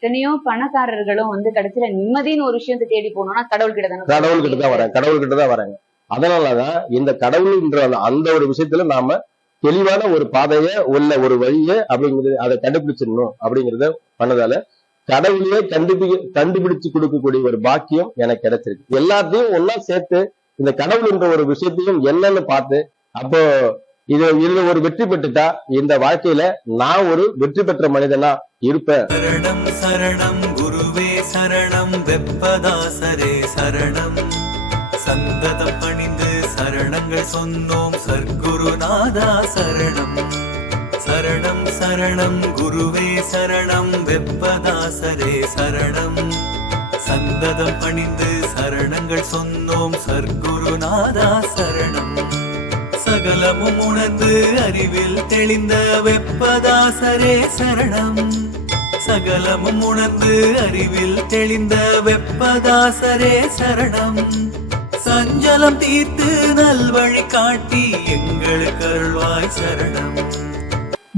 எத்தனையோ பணக்காரர்களும் வந்து கடைசியில நிம்மதின்னு ஒரு விஷயத்தை தேடி போனோம்னா கடவுள்கிட்ட தான் வராங்க. அதனாலதான் இந்த கடவுள்ன்ற அந்த ஒரு விஷயத்துல நாம தெளிவான ஒரு பாதைய உள்ள ஒரு வழிய அப்படிங்கிறது அதை கண்டுபிடிச்சிடணும் அப்படிங்கறத பண்ணதால கடவுளையே கண்டுபிடிச்சு கொடுக்கக்கூடிய ஒரு பாக்கியம் எனக்கு கிடைச்சிருக்கு. எல்லாத்தையும் ஒன்னா சேர்த்து இந்த கடவுள்ன்ற ஒரு விஷயத்தையும் என்னன்னு பார்த்து அப்போ இதுல ஒரு வெற்றி பெற்றுட்டா இந்த வாழ்க்கையில நான் ஒரு வெற்றி பெற்ற மனிதனா இருப்பேன். சரணம் சரணம் குருவே சரணம் வெப்பதாசரே சரணம் சந்ததம் பணிந்து சரணங்கள் சொன்னோம் சர்க்குருநாதா சரணம். சரணம் சரணம் குருவே சரணம் வெப்பதாசரே சரணம் சந்ததம் பணிந்து சரணங்கள் சொன்னோம் சர்க்குருநாதா சரணம். சகலமும் உணர்ந்து அறிவில் தெளிந்த வெப்பதாசரே சரணம். சகலமும் உணர்ந்து அறிவில் தெளிந்த வெப்பதாசரே சரணம். சஞ்சலம் தீர்த்து நல்வழி காட்டி எங்களுக்கு அருள்வாய் சரணம்.